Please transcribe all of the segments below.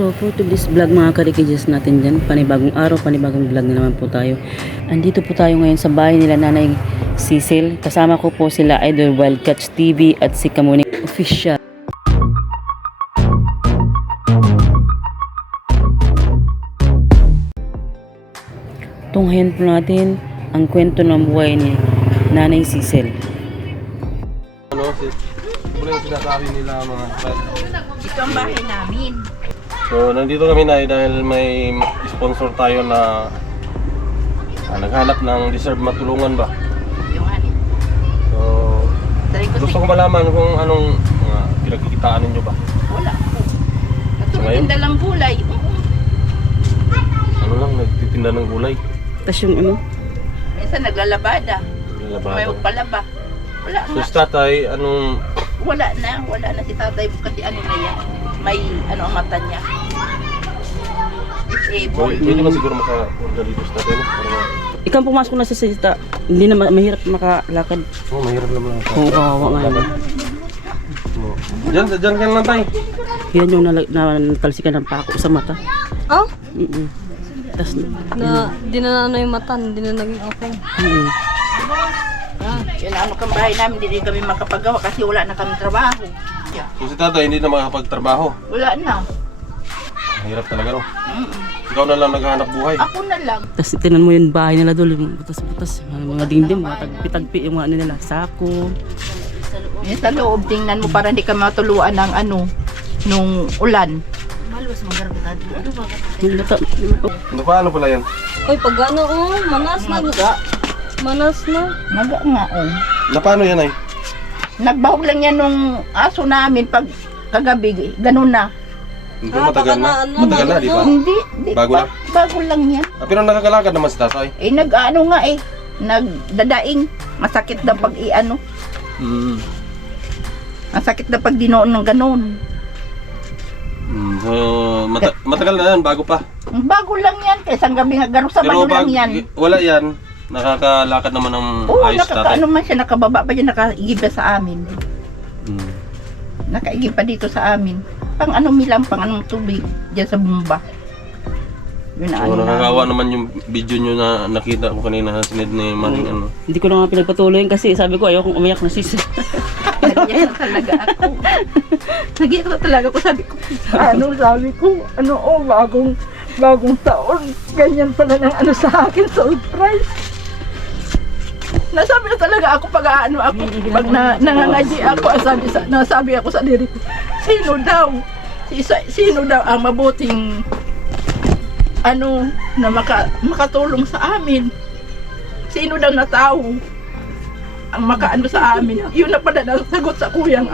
So for today's vlog mga karikijas natin dyan, panibagong araw, panibagong vlog na naman po tayo. Andito po tayo ngayon sa bahay nila Nanay Cecil. Kasama ko po sila Idol Wildcats TV at si Kamuning Official. Tunghayan po natin ang kwento ng buhay ni Nanay Cecil. Ano yung sinasabi nila mga Ito ang bahay namin. So nandito kami na dahil may sponsor tayo na naghanap ng deserve matulungan ba. Yung ano. So Sabi ko gusto ko malaman kung anong pinagkikitaan ninyo ba. wala po. So, ngayon? Nagtitinda lang gulay. Ano lang, nagtitinda ng gulay. Tapos yung ano, Minsan naglalabada. May Lalabada. magpalaba. Wala So nga. si tatay, anong Wala na si tatay kasi ano na yan. May ano ang mata niya. Disabled. pwede ba siguro maka-order dito si tatay? No? Para ikaw pumasok na sa sita, hindi na mahirap makalakad. mahirap naman lang. Oo, kawawa nga yun. Diyan ka lang tayo. Yan yung natalsikan ng pako sa mata. Oh? Tapos, Di na ano yung mata, hindi na naging okay. Yun ano kang bahay namin, hindi kami makapagawa kasi wala na kami trabaho. Yeah. So si tatay hindi na makapagtrabaho. Wala na. Mahirap talaga no. Ikaw na lang naghahanap buhay. Ako na lang. tapos tinan mo yung bahay nila doon, yung butas-butas, mga dingding, mga tagpi-tagpi, yung mga ano nila, sako. Sa loob, tingnan mo para hindi ka matuluan ng ano, nung ulan. Yung lata, Ano paano pala yan? Uy, pag ano, manas na. Manas na. Naga nga oh. Na paano yan ay? Nagbahog lang yan nung aso namin pag kagabi, ganun na. Hindi baka matagal na. ano, Matagal na, di ba? Hindi, Bago lang? Bago lang yan. Pero nakakalakad naman si tatay. Nag-ano nga nagdadaing. Masakit na pag i-ano. Masakit na pag dinoon ng ganun. So, matagal na yan, bago pa. Bago lang yan, kaysa ang gabi nga gano'n sa Pero lang yan. wala yan, nakakalakad naman ng Oo, ayos tatay. nakakaano man siya, nakababa pa dyan, nakaigib pa sa amin. Hmm. Nakaigib pa dito sa amin. Pang ano milang, pang anong tubig, dyan sa bumba. Yun na So, ano nakakawa naman yung video nyo na nakita ko kanina, sinid ni Maring ano. hindi ko na nga pinagpatuloy kasi sabi ko ayokong umiyak na sis. Nag-iyak na talaga ako. Nag-iyak na talaga ako. Sabi ko, bagong taon. Ganyan pala ng ano sa akin, surprise. Nasabi na talaga ako pag nangangaji ako, nasabi ako sa diri ko, sino daw ang mabuting na makatulong sa amin? Sino daw na tao ang makaano sa amin? Yun na pala nasagot sa kuyang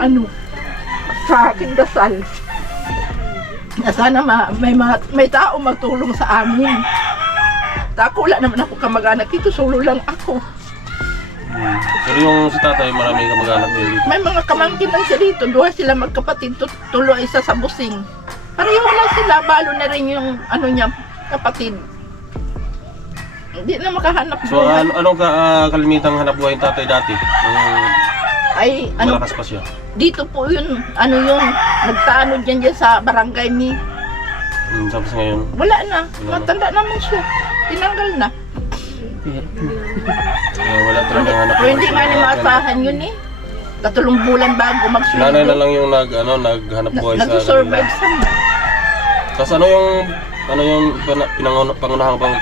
sa aking dasal. Na sana may tao magtulong sa amin. Wala naman ako kamag-anak dito, solo lang ako. Pero yung si tatay, marami kamag-anak dito. May mga kamangkin lang siya dito, duha sila magkapatid, tulo isa sa busing. Pareho lang sila, balo na rin yung niya, kapatid. Hindi na makahanap So, buhay. anong kalimitang hanap buhay ng tatay dati? Ay, Malakas pa siya. dito po yun, nagtaano dyan sa barangay ni. Tapos ngayon, Wala na, matanda naman siya. Tinanggal na. wala talagang hanap Pero buhay. hindi nga ni maasahan yun eh. Katulong bulan bago Nanay na mag-sweldo. lang yung naghanap buhay sa Nag-survive sa Tapos ano yung pangunahang pang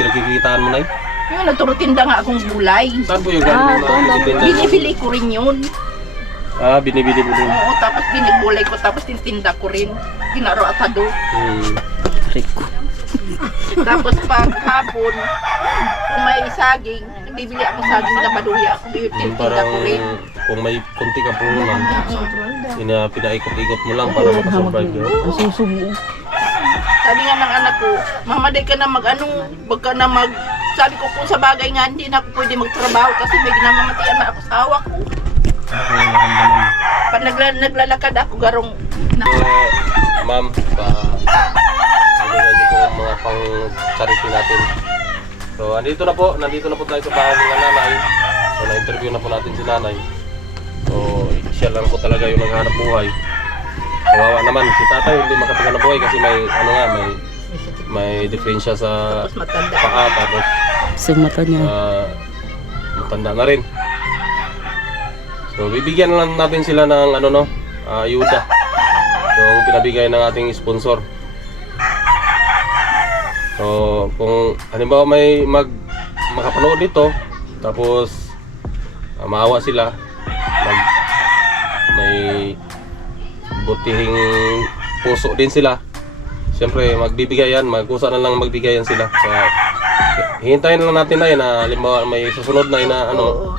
pinagkikitaan mo na eh? Yung nagturutinda nga akong gulay. Saan po yung galing na tinitinda? Binibili ko rin yun. Binibili mo din. Oo, tapos binigulay ko, tapos tintinda ko rin. Ginaro atado. Rico. Tapos pag hapon, kung may saging, bibili ako saging na baduya ako, tintinda Parang ko rin. kung may konti ka puhunan, pinaikot-ikot mo lang para makasurvive ka. Ang susubo. Sabi nga ng anak ko, mama, di ka na wag ka na sabi ko kung sa bagay nga, hindi na ako pwede magtrabaho kasi may ginamamatian na ako sa awa ko. Pag naglalakad ako, garong Ma'am, nagagay ko mga pang charity natin. So, nandito na po tayo sa bahay ng nanay. So, na-interview na po natin si nanay. So, siya lang po talaga yung naghanap buhay. kawawa naman. Si tatay hindi makapaghanap buhay kasi may ano nga, may diferensya sa Tapos matanda. paa, tapos Sa mata niya. matanda na rin. So bibigyan lang natin sila ng ano no, ayuda. Yung pinabigay ng ating sponsor. So kung halimbawa may makapanood dito, tapos maawa sila, may butihing puso din sila. Siyempre magbibigay yan, magkusa na lang magbigay yan sila. Kaya hihintayin lang natin na yun na halimbawa may susunod na yun na ano. Oo.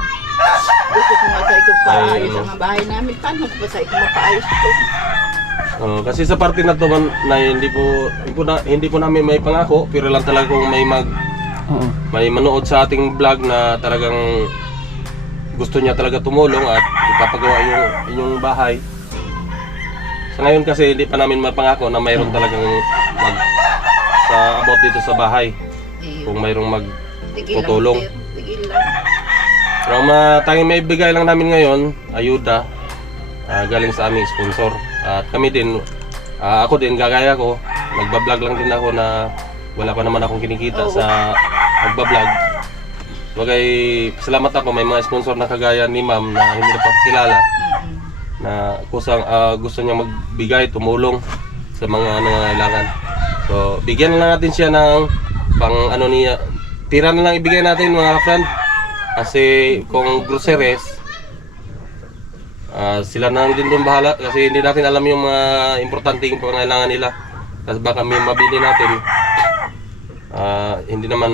Gusto ko nga sa ikot paayos Ay, ano. ang bahay namin. Paano ko ba sa ikot mapaayos ko? Kasi sa parte na to man, na hindi po namin may pangako, pero lang talaga kung Oo. may manood sa ating vlog na talagang gusto niya talaga tumulong at ipapagawa yung inyong bahay. Sa ngayon kasi hindi pa namin mapangako na mayroon talagang sa about dito sa bahay. Kung mayroong tutulong. Tigil lang. Pero ang tanging may bigay lang namin ngayon, ayuda, galing sa aming sponsor. At kami din, ako din, gagaya ko, nagbablog lang din ako na wala pa naman akong kinikita sa magbablog. Bagay, salamat ako, may mga sponsor na kagaya ni ma'am na hindi na pa kilala na kusang gusto niya magbigay, tumulong sa mga nangangailangan. So, bigyan na lang natin siya ng pang ano niya, tira na lang ibigay natin mga friend. Kasi kung groceries, sila na lang din doon bahala kasi hindi natin alam yung mga importanteng pangailangan nila. Kasi baka may mabili natin, hindi naman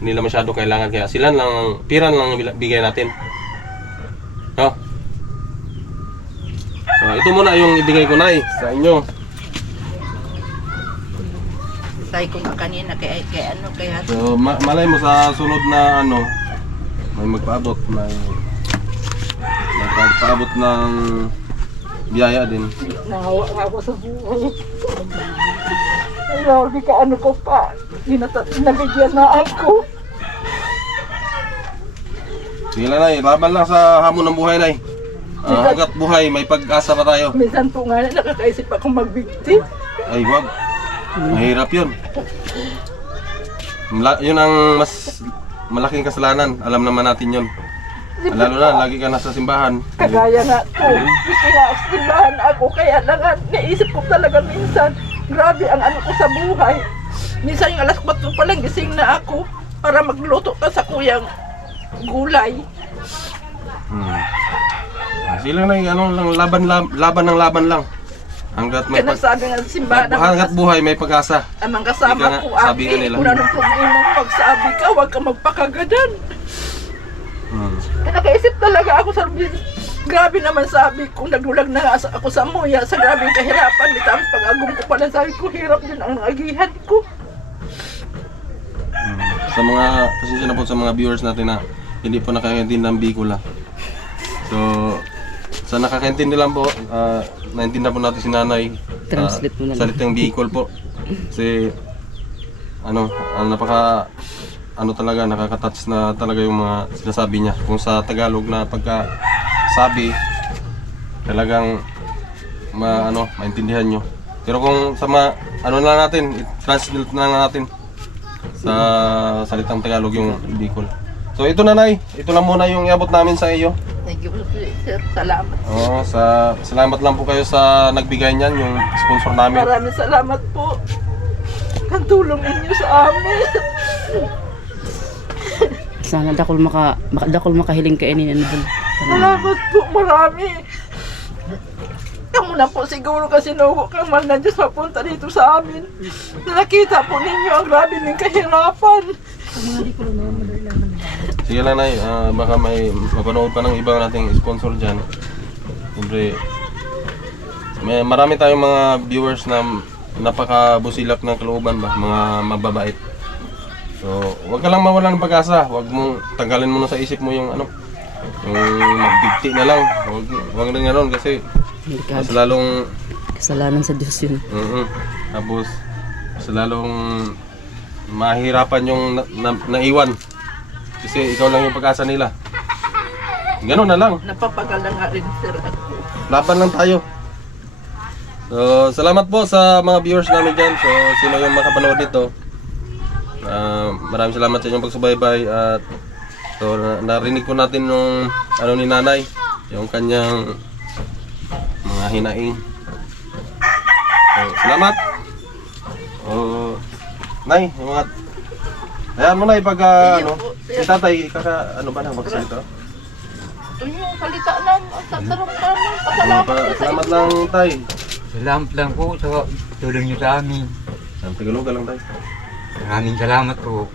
nila masyado kailangan, kaya sila lang, pira na lang bigay natin. No? So, ito muna yung ibigay ko na sa inyo. Sabi ko nga kanina kay ano kaya So, malay mo sa sunod na ano, may magpaabot, may magpaabot ng biyaya din. nahawa ako sa buhay. Ay, grabe ka ano ko pa. Nabigyan na ako. Sige lang, Nay, laban lang sa hamon ng buhay, Nay. Hanggat buhay, may pag-asa pa tayo. Minsan po nga nakakaisip ako magbigti. Ay, wag. Mahirap yun. Yun ang mas malaking kasalanan. Alam naman natin yun. Lalo na, lagi ka nasa simbahan. Kagaya nga ko. Gusto nga simbahan ako. Kaya lang nga, naisip ko talaga minsan. Grabe ang ano ko sa buhay. Minsan yung alas 4 pa lang gising na ako para magluto ka sa kuyang gulay. Sila na yung ano lang, laban lang. Hanggat may Kaya nasabi nga sa simbahan hanggat buhay, may pag-asa. amang Ika kasama nga, ko, sabi nga ate, nila. kung anong problema mo, magsabi ka, huwag ka magpakagadan. Kaya nakaisip talaga ako sa grabe naman sabi ko, naglulag na nga ako sa muya, sa grabing kahirapan. Di tapos pag-agum ko pala, sabi ko, hirap din ang agihan ko. Sa mga, pasensya na po sa mga viewers natin na hindi po nakakaintindi ng Bicol. So, sa nakakaintindi lang po, naintindihan po natin si nanay. Translate mo na lang. Salitang Bicol po. Kasi, talaga, nakaka-touch na talaga yung mga sinasabi niya. Kung sa Tagalog na pagkasabi, talagang maintindihan nyo. Pero kung sa i-translate na lang natin sa salitang Tagalog yung Bicol. So ito nanay, ito lang muna yung iabot namin sa iyo. Thank you, sir. Salamat. Salamat lang po kayo sa nagbigay niyan, yung sponsor namin. Maraming salamat po. Ang tulong ninyo sa amin. Sana dakol makahiling kainin ano ba? Salamat po, marami. Kamu na po siguro kasi nuho kang mahal na Diyos mapunta dito sa amin. Nakita po ninyo ang grabe ng kahirapan. Sige lang nay, baka may mapanood pa ng ibang nating sponsor dyan. Siyempre, marami tayong mga viewers na napakabusilak ng kalooban ba, mga mababait. So, wag ka lang mawalan ng pag-asa. Wag mong tanggalin mo na sa isip mo yung yung magbigti na lang. Wag na ganoon kasi mas lalong Kasalanan sa Diyos yun. tapos mas lalong mahirapan yung naiwan. Kasi ikaw lang yung pag-asa nila. Ganoon na lang. Napapagal na nga rin, sir, ako. Laban lang tayo. So, salamat po sa mga viewers namin dyan. So, sino yung makapanood dito. Maraming salamat sa inyong pagsubaybay at so, narinig po natin nung ano ni nanay, yung kanyang mga hinaing. So, salamat. Nay, yung mga ayan mo na pag ano, si tatay ano ba nang magsalita? Ito yung salita lang, ang tatarong namin. Pasalamat Salamat lang tay. Salamat lang po sa tulong niyo sa amin. Ang Tagalog lang tay. Maraming salamat po.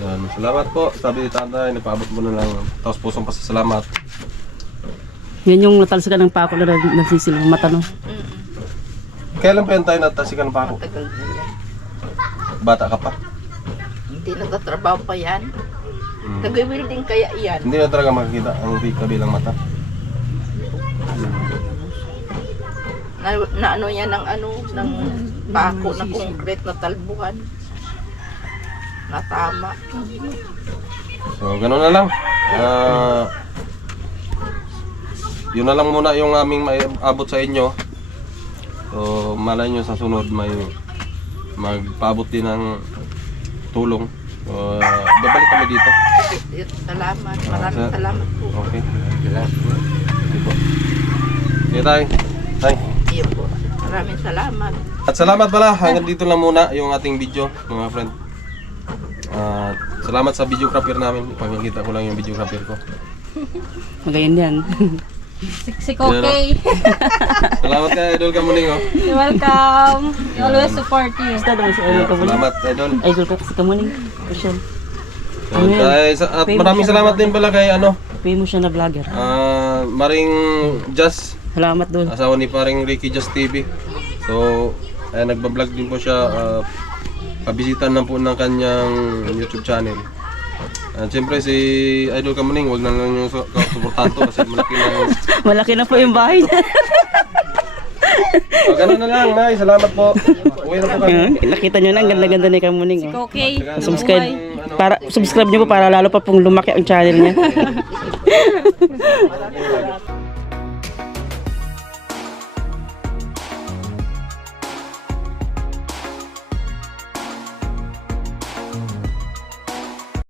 Yan, salamat po. Sabi ni tatay, nagpaabot mo na lang taos pusong pasasalamat. Yan yung natalsikan ng pako na nagsisilang mata, no? Kailan pa yan tayo natasikan pa ako? Tagal na yan. Bata ka pa? Hindi nagtatrabaho pa yan. Nag-welding kaya yan. Hindi na talaga makikita ang kabilang mata. Na ano yan ng ano, ng bako na concrete na talbuhan. Natama. So, gano'n na lang. Yun na lang muna yung aming maabot sa inyo. So, malay nyo sa sunod may magpaabot din ng tulong. So, babalik kami dito. Salamat. Maraming salamat po. Okay. Salamat po. Okay po. Okay tayo. Tay. Iyo po. Maraming salamat. At salamat pala. Hanggang dito lang muna yung ating video, mga friend. Salamat sa videographer namin. Ipakikita ko lang yung videographer ko. Magayon yan. Si Kokey. Salamat ka, Idol Kamuning. Oh. You're welcome. We always support you. Basta naman si Idol Kamuning. Salamat, Idol. Idol ka si Kamuning. Michelle. At maraming salamat din pala kay Famous siya na vlogger. Maring Just, Salamat doon. asawa ni paring Ricky Just TV. So, nagbablog din po siya. Pabisitan na po ng kanyang YouTube channel. At siyempre si Idol Kamuning, huwag na lang yung suportahan to kasi malaki na yung... Malaki na po yung bahay niya. So, ganun na lang, Nay. Salamat po. Uwi na po kami. Nakita nyo na, ang ganda-ganda ni Kamuning. Oh. Kokey. Subscribe nyo po para lalo pa pong lumaki ang channel niya.